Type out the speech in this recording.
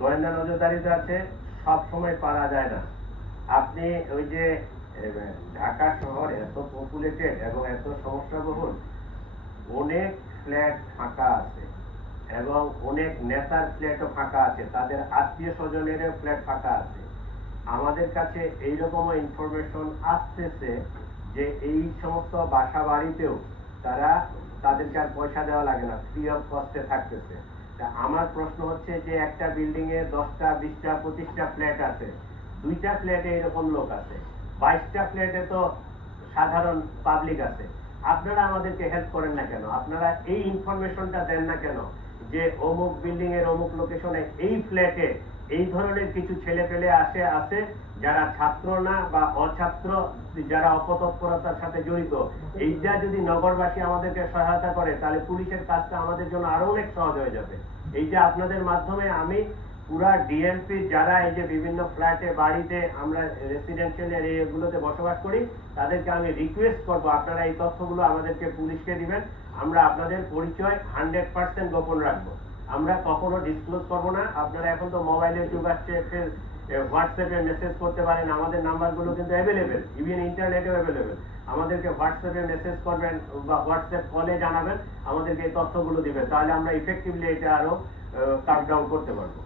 গোয়েন্দা নজরদারিতে আছে, সব সময় পারা যায় না। আপনি ওই যে ঢাকা শহর এত পপুলেটেড এবং এত সমস্যাবহুল, অনেক ফ্ল্যাট ফাঁকা আছে এবং অনেক নেতার ফ্ল্যাটও ফাঁকা আছে, তাদের আত্মীয় স্বজনের ফ্ল্যাট ফাঁকা আছে। আমাদের কাছে এইরকম ইনফরমেশন আসতেছে যে এই সমস্ত বাসা বাড়িতেও তারা, তাদেরকে আর পয়সা দেওয়া লাগে না, ফ্রি অফ কস্টে থাকতেছে। তা আমার প্রশ্ন হচ্ছে যে একটা বিল্ডিং এ 10টা 20টা 25টা ফ্ল্যাট আছে, 2টা ফ্ল্যাটে এরকম লোক আছে, 22টা ফ্ল্যাটে তো সাধারণ পাবলিক আছে। আপনারা আমাদেরকে হেল্প করেন না কেন? আপনারা এই ইনফরমেশনটা দেন না কেন যে অমুক বিল্ডিং এর অমুক লোকেশনে এই ফ্ল্যাটে এই ধরনের কিছু ছেলে পেলে আছে যারা ছাত্র না বা অছাত্র, যারা অপতৎপরতার সাথে জড়িত। এইটা যদি নগরবাসী আমাদেরকে সহায়তা করে তাহলে পুলিশের কাজটা আমাদের জন্য আরো অনেক সহজ হয়ে যাবে। এই যে আপনাদের মাধ্যমে আমি পুরা ডিএমপি যারা এই যে বিভিন্ন ফ্ল্যাটে বাড়িতে আমরা রেসিডেন্সিয়াল এরিয়াগুলোতে বসবাস করি, তাদেরকে আমি রিকোয়েস্ট করব আপনারা এই তথ্যগুলো আমাদেরকে পুলিশকে দিবেন। আমরা আপনাদের পরিচয় 100% গোপন রাখবো, আমরা কখনো ডিসক্লোজ করবো না। আপনারা এখন তো মোবাইলের যুগ আসছে, হোয়াটসঅ্যাপে মেসেজ করতে পারেন, আমাদের নাম্বারগুলো কিন্তু অ্যাভেলেবেল, ইভেন ইন্টারনেটেও অ্যাভেলেবেল। আমাদেরকে হোয়াটসঅ্যাপে মেসেজ করবেন বা হোয়াটসঅ্যাপ কলে জানাবেন, আমাদেরকে এই তথ্যগুলো দিবেন, তাহলে আমরা ইফেক্টিভলি এটা আরো কাট ডাউন করতে পারবো।